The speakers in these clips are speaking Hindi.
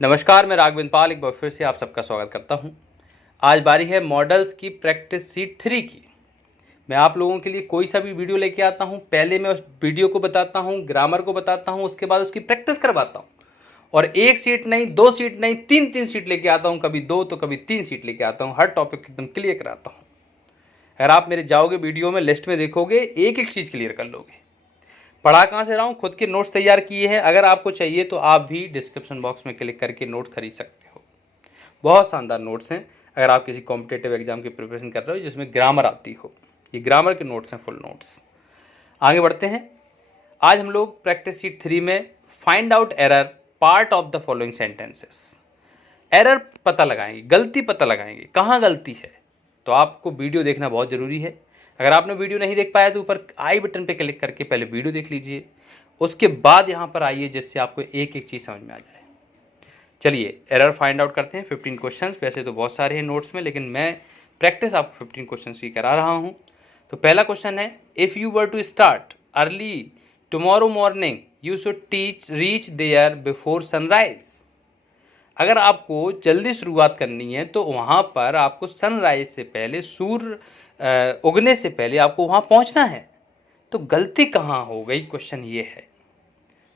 नमस्कार, मैं राघवेंद्र पाल एक बार फिर से आप सबका स्वागत करता हूं। आज बारी है मॉडल्स की प्रैक्टिस सीट 3 की। मैं आप लोगों के लिए कोई सा भी वीडियो लेके आता हूं, पहले मैं उस वीडियो को बताता हूं, ग्रामर को बताता हूं, उसके बाद उसकी प्रैक्टिस करवाता हूं। और एक सीट नहीं, दो सीट नहीं, तीन तीन सीट लेके आता हूं, कभी दो तो कभी तीन सीट लेके आता हूं। हर टॉपिक एकदम क्लियर कराता हूं। अगर आप मेरे जाओगे वीडियो में, लिस्ट में देखोगे, एक एक चीज़ क्लियर कर लोगे। पढ़ा कहाँ से रहा हूँ, खुद के नोट्स तैयार किए हैं। अगर आपको चाहिए तो आप भी डिस्क्रिप्शन बॉक्स में क्लिक करके नोट्स खरीद सकते हो। बहुत शानदार नोट्स हैं। अगर आप किसी कॉम्पिटेटिव एग्जाम की प्रिपरेशन कर रहे हो जिसमें ग्रामर आती हो, ये ग्रामर के नोट्स हैं, फुल नोट्स। आगे बढ़ते हैं। आज हम लोग प्रैक्टिस शीट 3 में find out error part of the following sentences. Error पता लगाएंगे, गलती पता लगाएंगे, कहाँ गलती है। तो आपको वीडियो देखना बहुत ज़रूरी है। अगर आपने वीडियो नहीं देख पाया तो ऊपर आई बटन पर क्लिक करके पहले वीडियो देख लीजिए, उसके बाद यहाँ पर आइए जिससे आपको एक एक चीज़ समझ में आ जाए। चलिए एरर फाइंड आउट करते हैं। 15 क्वेश्चंस, वैसे तो बहुत सारे हैं नोट्स में, लेकिन मैं प्रैक्टिस आपको 15 क्वेश्चंस की करा रहा हूँ। तो पहला क्वेश्चन है, if you were to start early tomorrow morning you should reach there before sunrise. अगर आपको जल्दी शुरुआत करनी है तो वहाँ पर आपको सनराइज से पहले, सूर्य उगने से पहले आपको वहाँ पहुँचना है। तो गलती कहाँ हो गई, क्वेश्चन ये है।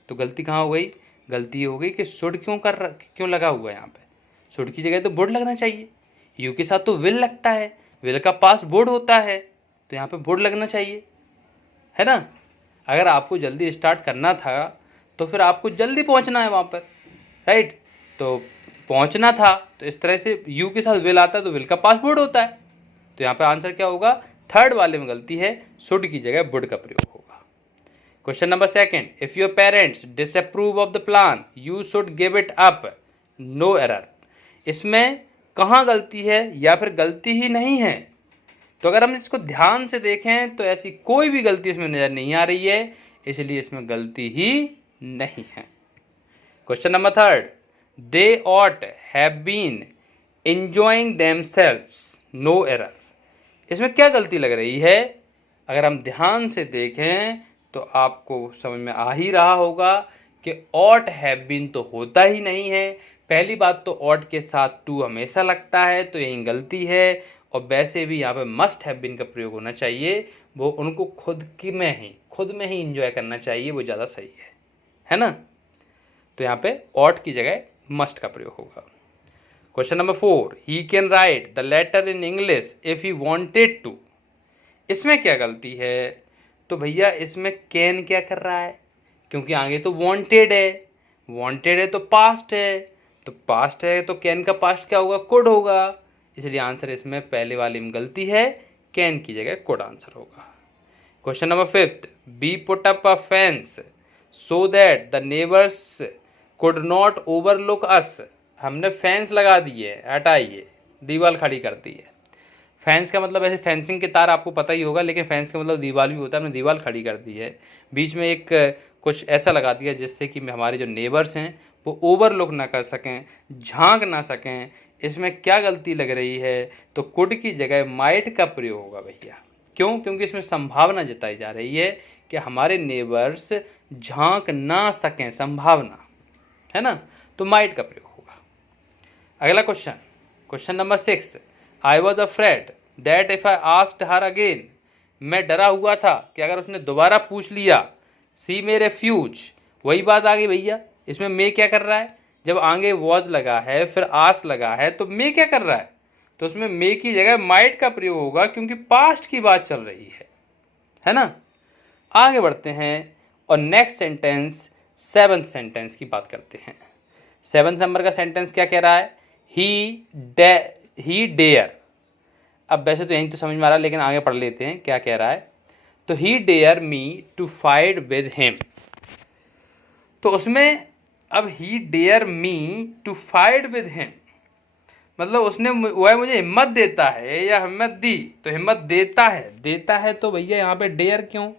तो गलती कहाँ हो गई? गलती ये हो गई कि शुड क्यों लगा हुआ है यहाँ पे। शुड की जगह तो वुड लगना चाहिए। यू के साथ तो विल लगता है, विल का पास वुड होता है, तो यहाँ पे वुड लगना चाहिए, है ना। अगर आपको जल्दी स्टार्ट करना था तो फिर आपको जल्दी पहुँचना है वहाँ पर, राइट। तो पहुँचना था तो इस तरह से यू के साथ विल आता है तो विल का पास वुड होता है। तो यहाँ पे आंसर क्या होगा? थर्ड वाले में गलती है, शुड की जगह वुड का प्रयोग होगा। Question number second, if your parents disapprove of the plan you should give it up, no error. इसमें कहाँ गलती है या फिर गलती ही नहीं है? तो अगर हम इसको ध्यान से देखें तो ऐसी कोई भी गलती इसमें नजर नहीं आ रही है, इसलिए इसमें गलती ही नहीं है। Question number third, they ought have been enjoying themselves, no error. इसमें क्या गलती लग रही है? अगर हम ध्यान से देखें तो आपको समझ में आ ही रहा होगा कि ऑट हैव बीन तो होता ही नहीं है। पहली बात तो ऑट के साथ टू हमेशा लगता है, तो यही गलती है। और वैसे भी यहाँ पे मस्ट हैव बीन का प्रयोग होना चाहिए, वो उनको खुद में ही इंजॉय करना चाहिए, वो ज़्यादा सही है ना। तो यहाँ पे ऑट की जगह मस्ट का प्रयोग होगा। Question number 4, he can write the letter in English if he wanted to. इसमें क्या गलती है? तो भैया इसमें कैन क्या कर रहा है, क्योंकि आगे तो वांटेड है, वांटेड है तो पास्ट है, तो पास्ट है तो कैन का पास्ट क्या होगा? कुड होगा। इसलिए आंसर इसमें पहले वाले में गलती है, कैन की जगह कुड आंसर होगा। Question number 5, be put up a fence so that the neighbours could not overlook us. हमने फेंस लगा दी है, हटाइए, दीवार खड़ी कर दी है। फेंस का मतलब ऐसे फेंसिंग के तार आपको पता ही होगा, लेकिन फेंस का मतलब दीवार भी होता है। हमने दीवार खड़ी कर दी है, बीच में एक कुछ ऐसा लगा दिया जिससे कि हमारे जो नेबर्स हैं वो ओवरलुक ना कर सकें, झांक ना सकें। इसमें क्या गलती लग रही है? तो कुड की जगह माइट का प्रयोग होगा भैया। क्यों? क्योंकि इसमें संभावना जताई जा रही है कि हमारे नेबर्स झांक ना सकें, संभावना है ना, तो माइट का प्रयोग होगा। अगला question, question number 6, I was afraid that if I asked her again. मैं डरा हुआ था कि अगर उसने दोबारा पूछ लिया, सी मे रेफ्यूज। वही बात आ गई भैया, इसमें मे क्या कर रहा है? जब आगे वॉज लगा है फिर आस लगा है तो मे क्या कर रहा है? तो उसमें मे की जगह माइट का प्रयोग होगा, क्योंकि पास्ट की बात चल रही है ना। आगे बढ़ते हैं और नेक्स्ट सेंटेंस, 7th सेंटेंस की बात करते हैं। 7th नंबर का सेंटेंस क्या कह रहा है? He dare. अब वैसे तो यहीं तो समझ में आ रहा है, लेकिन आगे पढ़ लेते हैं क्या कह रहा है। तो he dare me to fight with him. तो उसमें अब he dare me to fight with him मतलब उसने वह मुझे हिम्मत देता है या हिम्मत दी। तो हिम्मत देता है तो भैया यहाँ पे डेयर क्यों?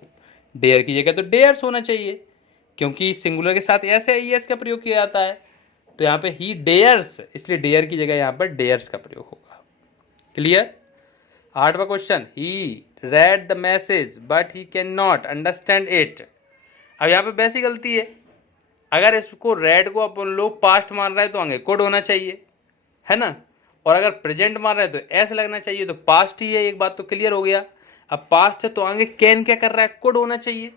डेयर की जगह तो डेयर्स होना चाहिए, क्योंकि सिंगुलर के साथ ऐसे एस का प्रयोग किया जाता है। तो यहाँ पे ही डेयर्स, इसलिए डेयर की जगह यहाँ पर डेयर्स का प्रयोग होगा। क्लियर? 8वां question, he read the message but he can not understand it. अब यहाँ पे वैसी गलती है, अगर इसको रेड को अपन लोग पास्ट मान रहे हैं तो आगे कुड होना चाहिए, है ना। और अगर प्रेजेंट मान रहे हैं तो एस लगना चाहिए, तो पास्ट ही है, एक बात तो क्लियर हो गया। अब पास्ट है तो आगे कैन क्या कर रहा है, कुड होना चाहिए,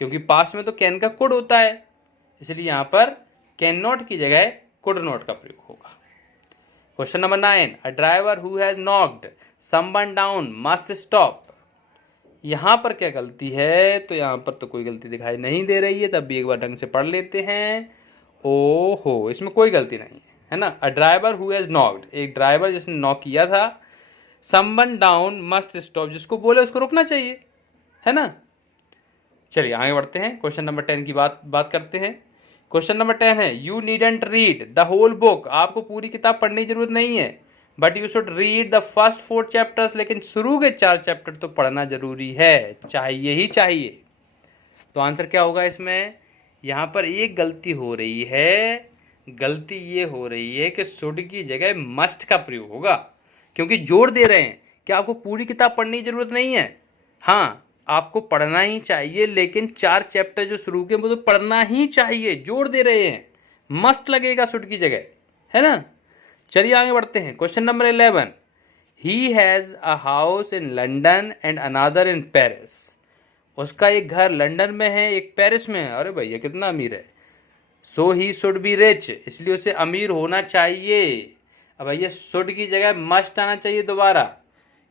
क्योंकि पास्ट में तो कैन का कुड होता है, इसलिए यहां पर कैन नॉट की जगह कुड नॉट का प्रयोग होगा। Question number 9, a driver who has knocked someone down must stop. यहां पर क्या गलती है, तो यहां पर तो कोई गलती दिखाई नहीं दे रही है, तब भी एक बार ढंग से पढ़ लेते हैं। ओहो, इसमें कोई गलती नहीं है ना। A driver who has knocked, एक ड्राइवर जिसने नॉक किया था, समवन डाउन मस्ट स्टॉप, जिसको बोले उसको रुकना चाहिए, है ना। चलिए आगे बढ़ते हैं, क्वेश्चन नंबर 10 की बात करते हैं। क्वेश्चन नंबर 10 है, you needn't read the whole book, आपको पूरी किताब पढ़ने की जरूरत नहीं है, but you should read the first 4 chapters, लेकिन शुरू के 4 चैप्टर तो पढ़ना जरूरी है, चाहिए ही चाहिए। तो आंसर क्या होगा इसमें, यहां पर एक गलती हो रही है, गलती ये हो रही है कि शुड की जगह मस्ट का प्रयोग होगा, क्योंकि जोर दे रहे हैं कि आपको पूरी किताब पढ़ने की जरूरत नहीं है, हाँ आपको पढ़ना ही चाहिए, लेकिन 4 चैप्टर जो शुरू के वो तो पढ़ना ही चाहिए, जोर दे रहे हैं, मस्ट लगेगा शुड की जगह, है ना। चलिए आगे बढ़ते हैं, question number 11, he has a house in London and another in Paris, उसका एक घर लंदन में है, एक पेरिस में है। अरे भैया कितना अमीर है। सो ही शुड बी रिच, इसलिए उसे अमीर होना चाहिए। अब भैया शुड की जगह मस्ट आना चाहिए दोबारा,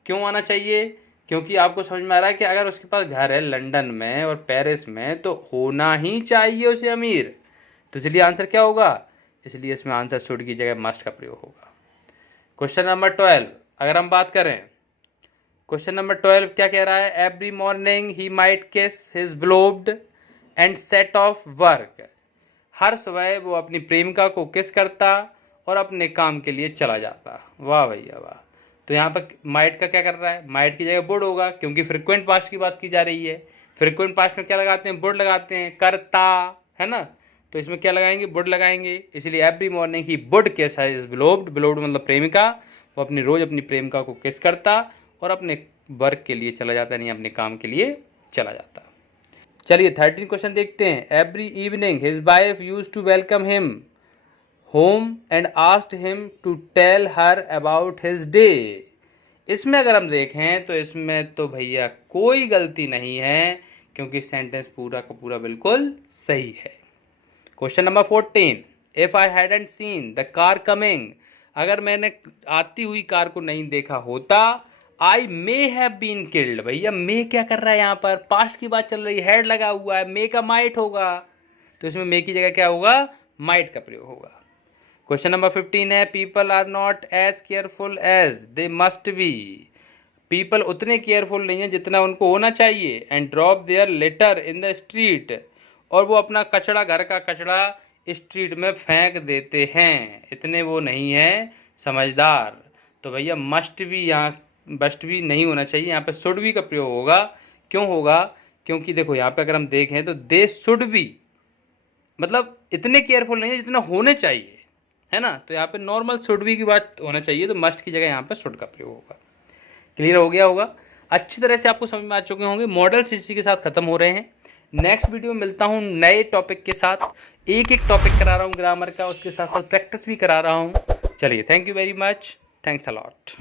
क्यों आना चाहिए, क्योंकि आपको समझ में आ रहा है कि अगर उसके पास घर है लंदन में और पेरिस में तो होना ही चाहिए उसे अमीर, तो इसलिए आंसर क्या होगा, इसलिए इसमें आंसर शुड की जगह मस्ट का प्रयोग होगा। क्वेश्चन नंबर 12 अगर हम बात करें, क्वेश्चन नंबर 12 क्या कह रहा है, every morning he might kiss his beloved and set off work, हर सुबह वो अपनी प्रेमिका को किस करता और अपने काम के लिए चला जाता। वाह भैया वाह। तो यहाँ पर माइट का क्या कर रहा है, माइट की जगह वुड होगा, क्योंकि फ्रिक्वेंट पास्ट की बात की जा रही है। फ्रिक्वेंट पास्ट में क्या लगाते हैं, वुड लगाते हैं, करता, है ना। तो इसमें क्या लगाएंगे, वुड लगाएंगे, इसलिए एवरी मॉर्निंग ही वुड किस हिज बेलोव्ड, बेलोव्ड मतलब प्रेमिका, वो अपनी रोज अपनी प्रेमिका को किस करता और अपने वर्क के लिए चला जाता, नहीं अपने काम के लिए चला जाता। चलिए 13 क्वेश्चन देखते हैं, every evening his wife used to welcome him home and asked him to tell her about his day. इसमें अगर हम देखें तो इसमें तो भैया कोई गलती नहीं है, क्योंकि सेंटेंस पूरा का पूरा बिल्कुल सही है। Question number 14, if I hadn't seen the car coming, अगर मैंने आती हुई कार को नहीं देखा होता, आई मे हैव बीन किल्ड। भैया मे क्या कर रहा है, यहाँ पर पास्ट की बात चल रही है, हैड लगा हुआ है, मे का माइट होगा, तो इसमें मे की जगह क्या होगा, माइट का प्रयोग होगा। क्वेश्चन नंबर 15 है, people are not as careful as they must be, people उतने केयरफुल नहीं है जितना उनको होना चाहिए, and drop their litter in the street, और वो अपना कचरा, घर का कचरा स्ट्रीट में फेंक देते हैं, इतने वो नहीं है समझदार। तो भैया मस्ट भी यहाँ मस्ट भी नहीं होना चाहिए, यहाँ पे शुड भी का प्रयोग होगा। क्यों होगा, क्योंकि देखो यहाँ पे अगर हम देखें तो दे शुड भी मतलब इतने केयरफुल नहीं है जितना होने चाहिए, है ना। तो यहाँ पे नॉर्मल शुड भी की बात होना चाहिए, तो मस्ट की जगह यहाँ पे शुड का प्रयोग होगा। क्लियर हो गया होगा, अच्छी तरह से आपको समझ में आ चुके होंगे। मॉडल्स इसी के साथ खत्म हो रहे हैं। नेक्स्ट वीडियो में मिलता हूँ नए टॉपिक के साथ, एक एक टॉपिक करा रहा हूँ ग्रामर का, उसके साथ साथ प्रैक्टिस भी करा रहा हूँ। चलिए thank you very much, thanks a lot.